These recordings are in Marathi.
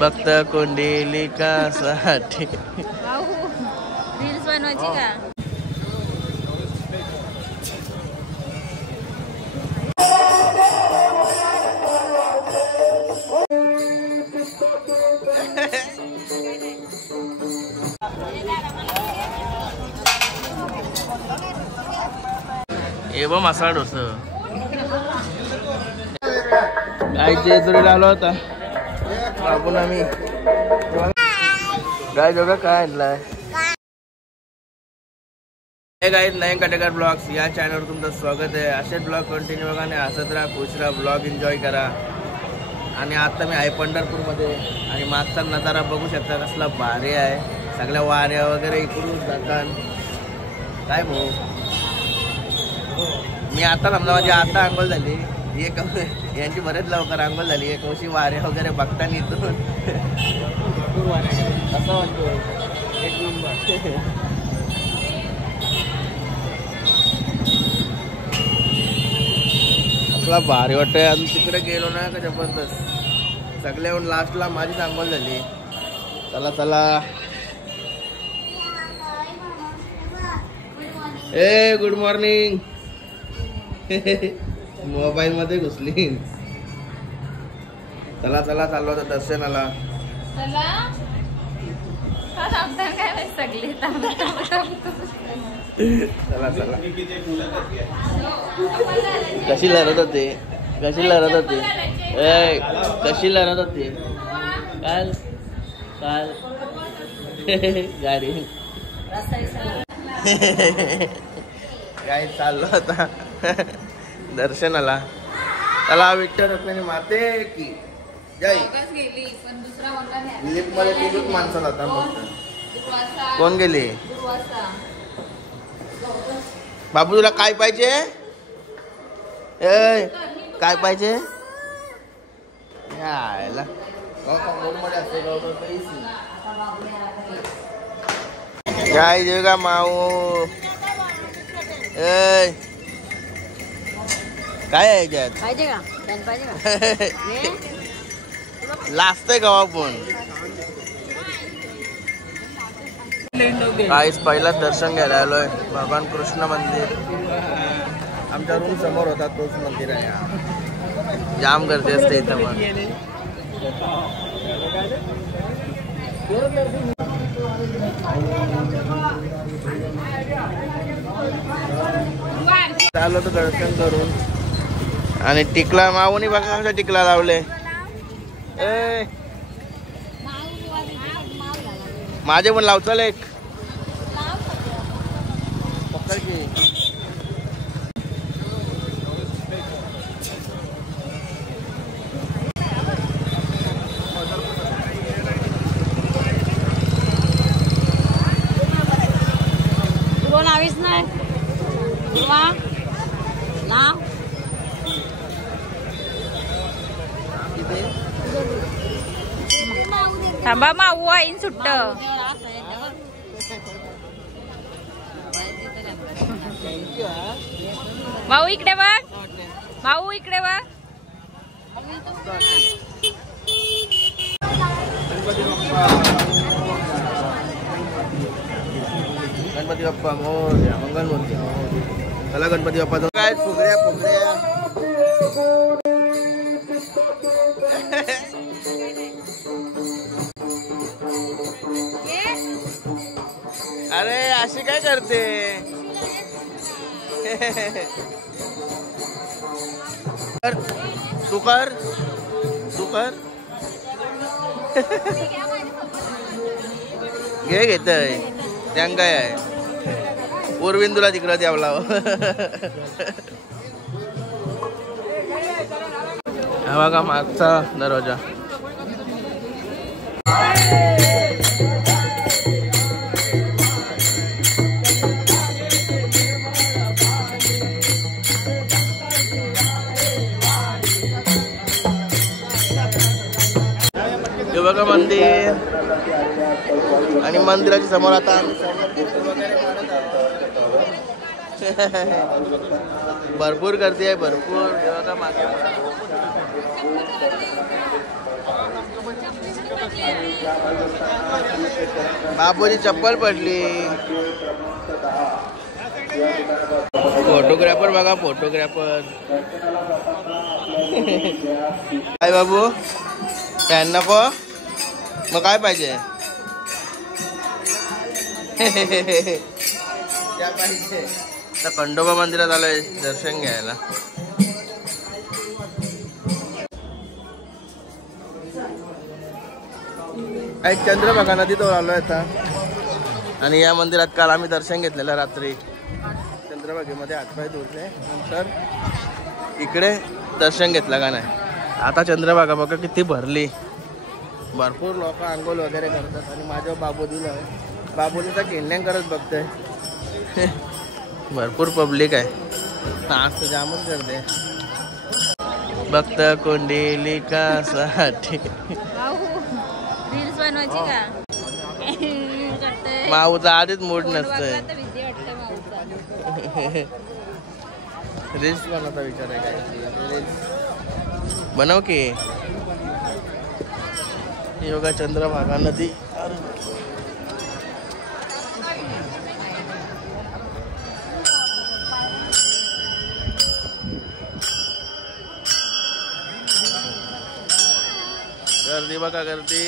भक्त कुंडलिकासाठी रील्स बनवायची का? एवं मसाला डोसा काय जेजुरीला आलो होता आपण आम्ही काय जोगा काय आणलाय गाईज नयन काटेकर ब्लॉग्स या चॅनलवर तुमचं स्वागत आहे. असेच ब्लॉग कंटिन्यू बघा आणि हसत राहा, खुश राहा, ब्लॉग एन्जॉय करा. आणि आता मी आहे पंढरपूरमध्ये आणि मागचा नजारा बघू शकता कसला भारी आहे. सगळ्या वाऱ्या वगैरे इकडून जातात. काय भाऊ मी आता समजा माझी आता आंघोळ झाली एक यांची बरेच लवकर आंघोळ झाली. एक वर्षी वारे वगैरे बघताना इथून कसं वाटतो एक नंबर. आपला भारी वाटतंय. अजून तिकडे गेलो ना का जबरदस्त. सगळ्याहून लास्टला माझीच आंघोळ झाली. चला चला ए गुड मॉर्निंग. मोबाईल मध्ये घुसली. चला चला चाललो होता दर्शनाला. चला चला कशी लढत होते कशी लढत होते कशी लढत होते काल काल गाडी काय चाललो होता दर्शनाला. त्याला विठ्ठल रखुमाई माते की जय. लिफ्ट मध्ये तिथूच माणसं जातात. कोण गेली बाबू तुला काय पाहिजे काय पाहिजे यायला काय देऊ का माऊ काय आहे याच्यात पाहिजे का पाहिजे का लाजतंय का आपण काहीच पहिलाच दर्शन घ्यायला आलोय भगवान कृष्ण मंदिर. आमच्या रूम समोर होता तोच मंदिर आहे. जाम गर्दी असते इथं पण. चालू तर दर्शन करून आणि टिकला माऊनी बघा कसा टिकला लावले. माझे पण लाव चल एक पकड की. कोण आवीस नाही नाव थांबा माऊ आईन सुट्ट. माऊ इकडे बघ माऊ इकडे बघ. गणपती बाप्पा मोरया मंगलमूर्ती. चला गणपती बाप्पा काय फुगड्या फुगड्या. अरे अशी काय करते तू कर तू कर घे घेतय त्यांग काय आहे पोरबिंदूला तिकडं द्यावला. हा बघा मागचा दरवाजा. हे बघा मंदिर आणि मंदिराच्या समोर आता भरपूर गर्दी आहे भरपूर. हे बघा मागे बाबूची चप्पल पडली. फोटोग्राफर बघा, फोटोग्राफर. काय बाबू फॅन नको मग काय पाहिजे? क्या पाहिजे? तर खंडोबा मंदिरात आलोय दर्शन घ्यायला. एक चंद्रभागा नदी तो आलोय आता. आणि या मंदिरात काल आम्ही दर्शन घेतलेलं रात्री. चंद्रभागेमध्ये हातपाय धुतले नंतर इकडे दर्शन घेतलं का नाही. आता चंद्रभागा बघा किती भरली. भरपूर लोक आंघोळ वगैरे करतात. आणि माझ्या बाबू दिलं बाबूने तर खेळण्या करत बघतोय. भरपूर पब्लिक आहे आज तर जामच करते. भक्त कुंडलिकासाठी रील्स बनवायची का? माऊचा आधीच मूड नसतोय. रील्स बनवता विचार आहे काय? रील्स बनव की. योगा चंद्रभागा नदी. गर्दी बघा गर्दी.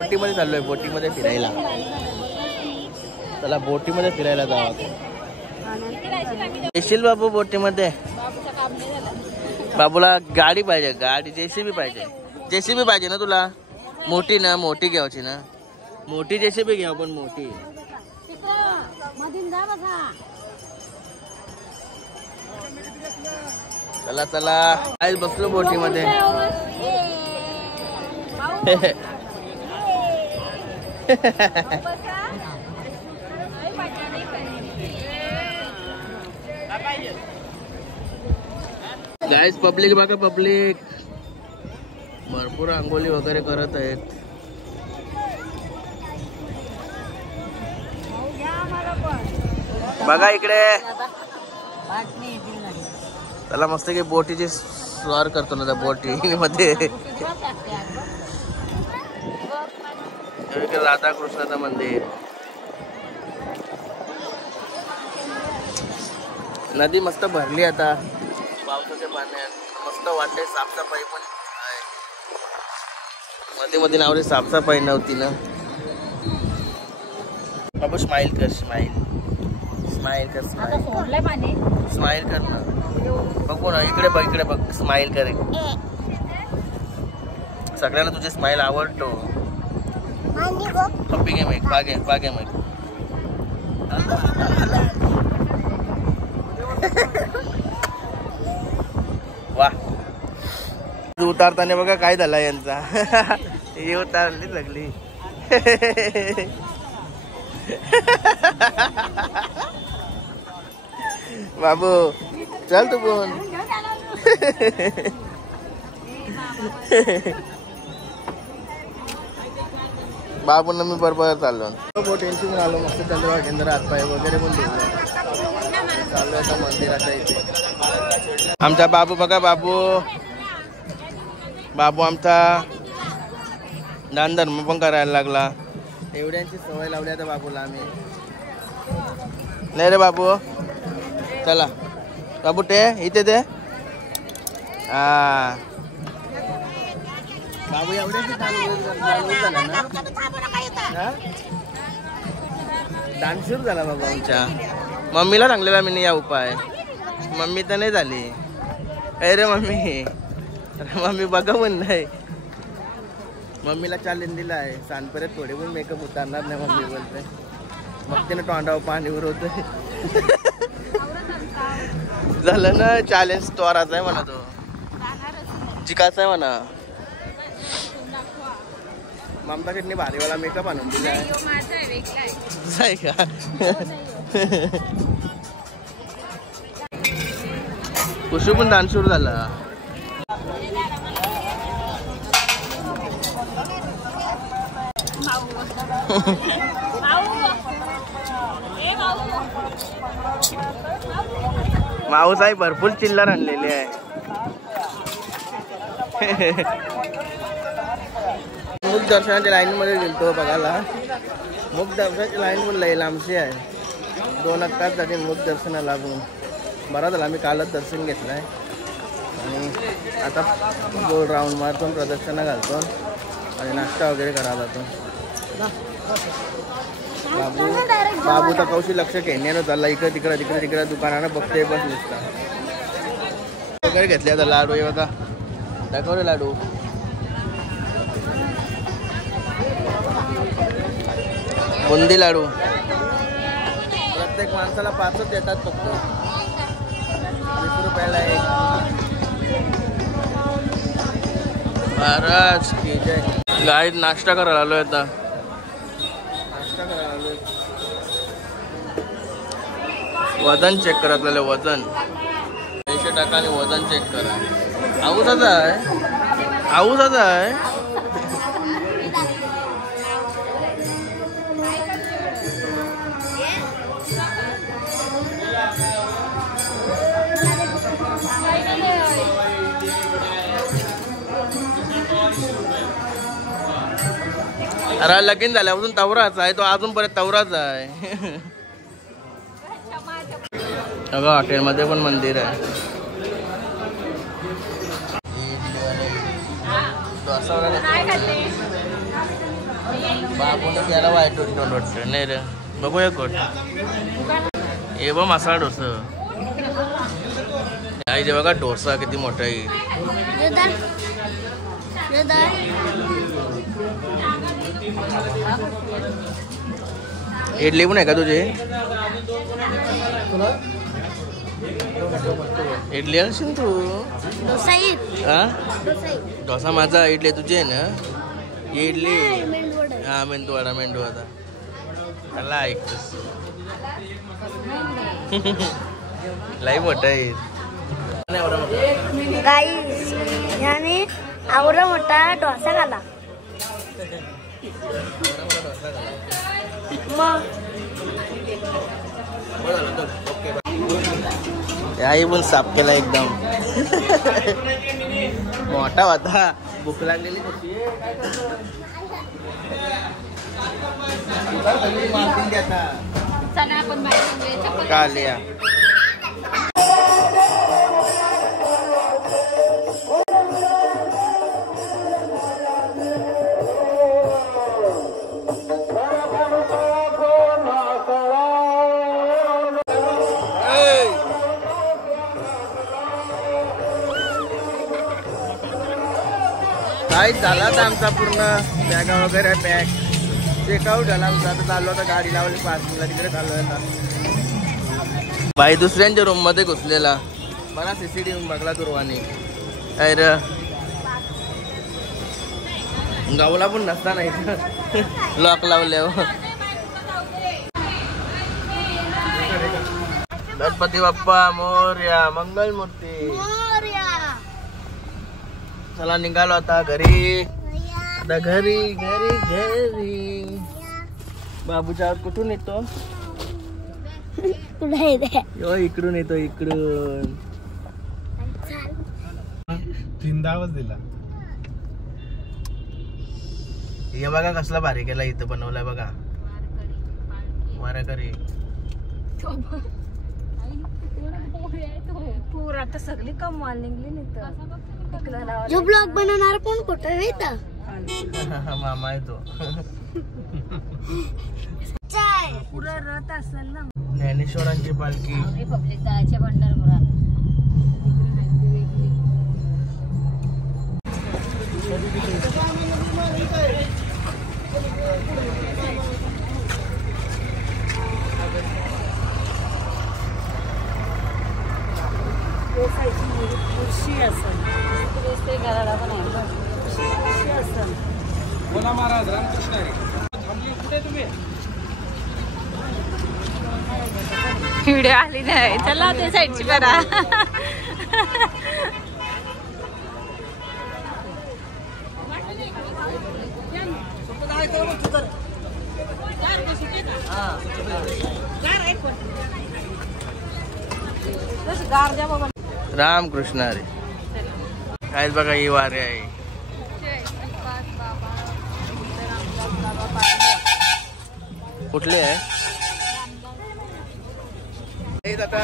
बोटीमध्ये चाललोय, बोटीमध्ये फिरायला. चला बोटीमध्ये फिरायला जाऊ. येशील बाबू बोटीमध्ये? बाबूला गाडी पाहिजे, गाडी. जेसीबी पाहिजे. जेसीबी पाहिजे ना तुला? मोठी ना, मोठी घ्यायची ना. मोठी जेसीबी घ्या पण मोठी. चला चला आज बसलो बोटीमध्ये. गाइस पब्लिक बघा, पब्लिक भरपूर आंघोळी वगैरे करत आहेत. बघा इकडे. त्याला मस्त की बोटीची स्वार करतो ना त्या बोटी मध्ये. राधाकृष्णाचं मंदिर. नदी मस्त भरली आता पावसाच्या पाण्यात. मस्त वाटते. साफसफाई पण आहे. मध्ये मध्ये नावरे साफसफाई नव्हती ना. बाबू स्माइल कर, स्माइल स्माइल कर, स्माइल स्माइल कर ना. बघू ना इकडे बघ, इकडे बघ. स्माइल कर. सगळ्यांना तुझी स्माइल आवडतो. पप्पी घे मग, बागे बागे मग. वा. उतारताना बघा काय झाला यांचा. हे उतारली सगळी. बाबू चल तू पण. बाबूंना मी बरोबर चाललो. टेन्शन आलो. मस्त चंद्रभागा केंद्र हातपाय वगैरे पण धुतले. चाललो आता मंदिराच्या इथे. आमचा बाबू बघा. बाबू बाबू आमचा दान धर्म पण करायला लागला. एवढ्यांची सवय लावली आता बाबूला आम्ही. नाही रे बाबू. चला बाबू ते इथे ते. हा बाबू एवढ्याची झाला ना. डान्सर झाला बाबा आमच्या. मम्मीला सांगलेला मी या उपाय. मम्मी तर नाही झाली. अरे मम्मी, मम्मी बघा पण नाही. मम्मीला चॅलेंज दिला आहे. सांजपर्यंत थोडे पण मेकअप उतारणार नाही मम्मी बोलते. मग तिने तोंडावर पाणी उरवतोय. झालं ना चॅलेंज. तोराचा आहे म्हणा तो. चिकाचा आहे म्हणा. ममता कितनी भारीवाला मेकअप आणून दिला आहे का? कुशू पण डान्स सुरू झाला. माऊस आहे भरपूर चिल्लर आणलेली आहे. मुख दर्शनाच्या लाईन मध्ये गेलतो बघायला. मुख दर्शनाची लाईन पण लई लांबची आहे. 2 तास झाले मुख दर्शनाला लागून. बरा झाला आम्ही कालच दर्शन घेतलं आहे आणि आता गोल राऊंड मारतो, प्रदक्षिणा घालतो आणि नाश्ता वगैरे करायला जातो. बाबू तर कौशी लक्ष घेण्यानं चालला. इकडे तिकडे दुकानानं बघते बस नुसता. वगैरे घेतले आता लाडू हे बघा. दाखवले लाडू. बुंदी लाडू प्रत्येक माणसाला 5च देतात फक्त. 20 रुपयाला एक. महाराज की जय. गाईड नाश्ता करायला आलोय आता. नाश्ता करायला आलोय. वजन चेक करा आपल्याला. वजन 500 टाका आणि वजन चेक करा. आऊसाचा आहे. आऊसाचा आहे. अरे लगीन झाल्यापासून तवराच आहे तो. अजून परत तवराच आहे. अगं हॉटेलमध्ये पण मंदिर आहे. बाबूने गेला वाईट दोन वाटतं नाही रे. बघूया कोट हे बघ मसाला डोसा. आईचे बघा डोसा किती मोठा आहे. इडली पण आहे का तुझे? इडली आणशील तू? डोसा माझा, इडली तुझी आहे ना? इडली हा मेंदूवडा. मेंदूवडा मला ऐकतोस. लई मोठा आहे. गाईस याने आवडा मोठा डोसा खाला. मग आई पण साफ केला एकदम. मोठा होता. भूक लागलेली कशी कालिया. झाला तर आमचा पूर्ण बॅगा वगैरे पॅक चेकआउट झाला आमचा. आता चाललो होता गाडी लावली पार्किंगला. तिकडे चाललो आता. बाई दुसऱ्यांच्या रूम मध्ये घुसलेला. मला CCTV बघला दुर्वानी. अरे गावला पण नसता नाही लॉक लावल्यावर. गणपती बाप्पा मोरया. मंगल मूर्ती. चला निघालो आता घरी. आता घरी. बाबूच्या कुठून येतो? इकडून येतो. इकडून 3 आवाज दिला. हे बघा कसला भारी केला. इथं बनवलाय बघा. वारकरी पूरा आता सगळी कमवाल निघली नाही. जो ब्लॉग बनवणार कोण कुठं येतं? मामा आहे तो. पुरा रथ असेल ना. ज्ञानेश्वरांची पालखी. पब्लिक जायचे पंढरपुरात. बोला महाराज रामकृष्ण हरी. कुठे तुम्ही? व्हिडिओ आली नाही. चला ते साईडची करा. रामकृष्ण हरी. काय बघा ही वारी आहे. कुठले आहे? आता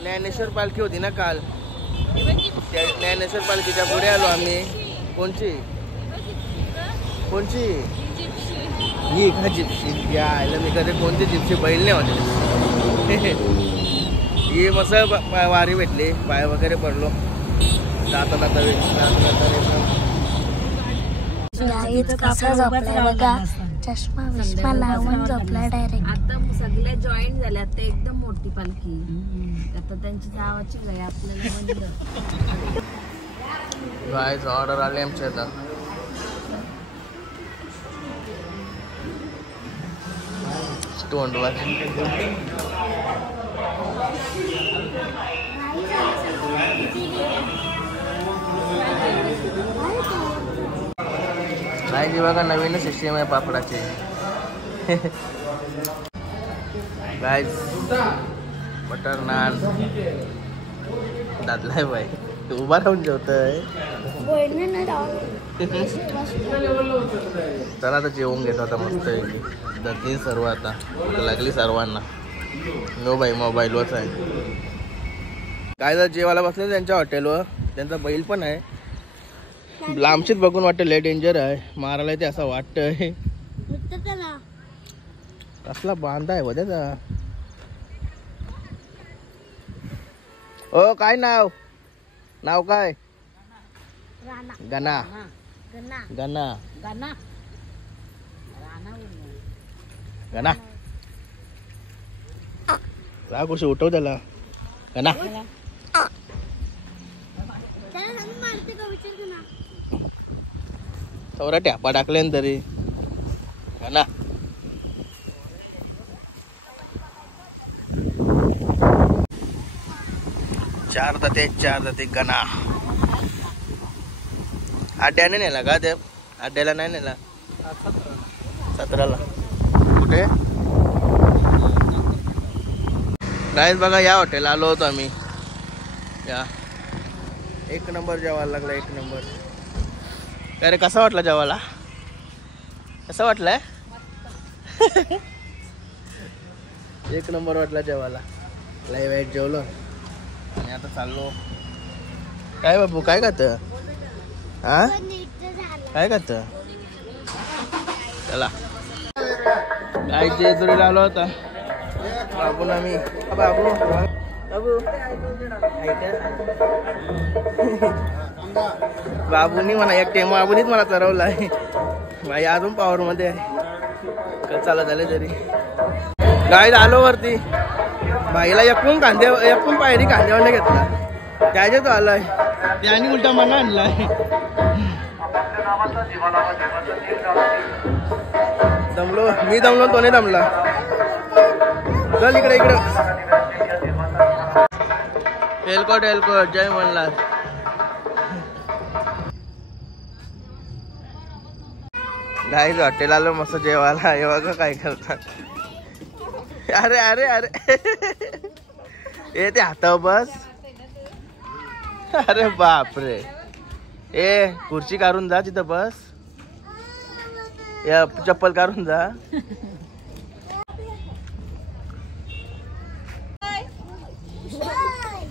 ज्ञानेश्वर पालखी होती ना काल, त्या ज्ञानेश्वर पालखीच्या पुढे आलो आम्ही. कोणची कोणची ही का जिप्सी? यायला मी कधी कोणती जिप्सी बैल नाही होते. ही मस्त वारी भेटली, पाय वगैरे पडलो जाता कसा झोपलाय बघा, चष्मा विष्मा लावून झोपलाय डायरेक्ट. आता सगळे जॉईन झाले, आता एकदम मोठी पालखी. आता त्यांची नावाची गाय आपल्याला गायच ऑर्डर आले आमच्या आता. तोंडवर नाही बघा, नवीन सिस्टीम आहे पापडाची. गायज बटर नान दादलाय बाई, उभा राहून जेवतोय. चला आता जेवून घेतो आता मस्त. दर्दी सर्व आता लागली सर्वांना. नो बाई मोबाईलवरच आहे. काय जर जेवायला बसले त्यांच्या हॉटेलवर, त्यांचा बैल पण आहे. लांबचीच बघून वाटतं लय डेंजर आहे, मारायला ते असं वाटतंय. कसला बांधा आहे त्याचा. ओ काय नाव नाव काय? गना गना गना का कुठे उठव त्याला. गना थोडा टॅपा टाकले तरी. गना चार दाते गना. अड्ड्याने नेला का ते? अड्ड्याला नाही नेला, 17ला. कुठे गाईज बघा, या हॉटेल आलो होतो आम्ही. या एक नंबर जेवायला लागला, एक नंबर. अरे कसा वाटला जेवायला? कसा वाटलाय? एक नंबर वाटला जेवायला. लय वाईट जेवलो आणि आता चाललो. काय बाबू काय खात? हा काय खात? चला काय जेजुरीला आलो होता बाबू ना मी. बाबू बाबू बाबूनी म्हणा एक टेम बाबूनीच मला चरवला आहे भाई. अजून पॉवर मध्ये आहे. चालत झाले तरी गाईड आलो वरती. भाईला एकूण पायरी कांद्यावर घेतला, त्याच्यात आलाय त्याने उलटा मना आणलाय. दमलो मी, दमलो तो नाही दमला. चल इकडे इकडे. एलकोट एलकोट जय मल्हार. गाईज हॉटेल आलो मस्त जेवायला. हे बघा काय करतात. अरे अरे अरे ए ते हातावर बस. अरे बापरे. ए खुर्ची काढून जा तिथं बस. या चप्पल काढून जा.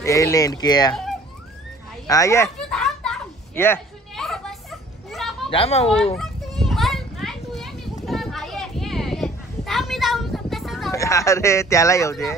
ए लेंडके हा ये ये जा माऊ. अरे त्याला येऊ दे.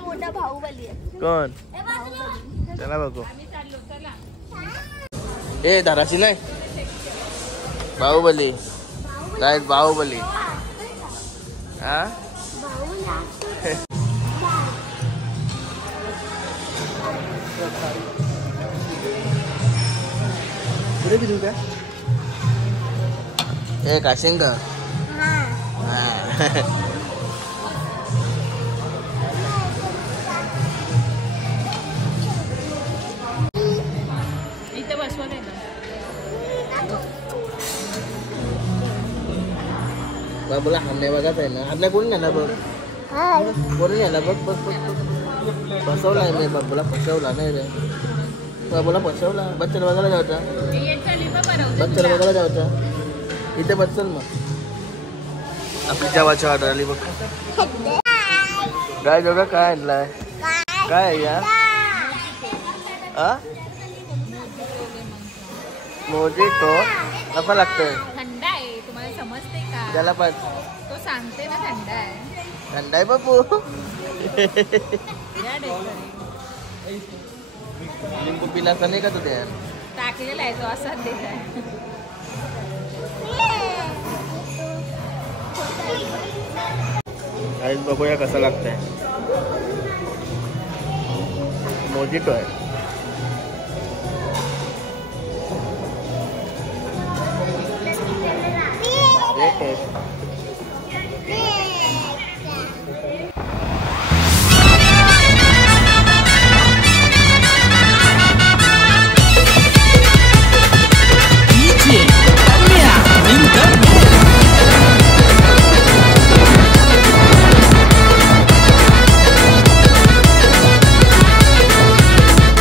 मोठा बाहुबली कोण? चला बघू. ए धाराची नाही बाहुबली. काय बाहुबली हा. ए काशिंग बाबूला हामने बघाच आहे ना हामने कोणी नेला बघ हाय कोणी नेला बघ बघ बघ फसवलाय मी बाबूला फसवला नाही रे बाबूला फसवला बच्चन बघायला जायचा बच्चन बघायला जायचा इथे बच्चन मग आपली जेवायची ऑर्डर आली बघ काय जोगा काय आणलाय काय आहे या मोजिटो कसा लागतोय थंड आहे तुम्हाला समजते का त्याला पण तो सांगते ना थंड आहे थंड आहे बापू लिंबू पिलासा नाही का तू त्या टाकलेला आहे तो असा देत आहे आज बघूया कसं लागतंय मोजिटो आहे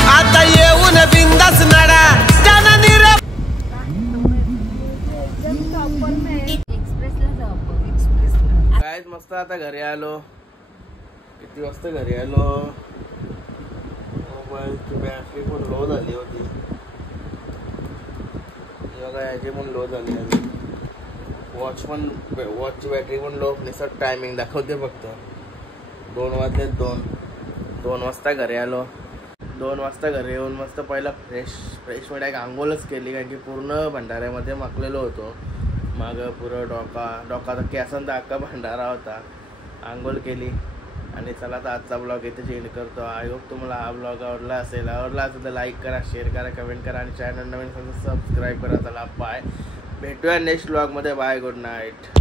आता येऊन बिंदास नाडा एक्सप्रेसला जाऊ आपण एक्सप्रेसला काय मस्त आता घरी आलो किती वाजता घरी आलो मोबाईलची बॅटरी पण लो झाली होती बघा याची पण लो झाली आहे वॉचची बॅटरी पण लो निसट टायमिंग दाखवते फक्त 2 वाजले 2 वाजता घरी आलो 2 वाजता घरी येऊन मस्त पहिला फ्रेश मध्ये एक आंघोळच केली कारण की पूर्ण भंडाऱ्यामध्ये माकलेलो होतो मागं पुरं डोका तर केसांचा अख्खा भंडारा होता आंघोळ केली आणि चला तर आजचा ब्लॉग इथे चेंज करतो आय होप तुम्हाला हा ब्लॉग आवडला असेल तर लाईक करा शेअर करा कमेंट करा आणि चॅनल नवीन सबस्क्राईब करा चला बाय भेटूया नेक्स्ट ब्लॉगमध्ये बाय गुड नाईट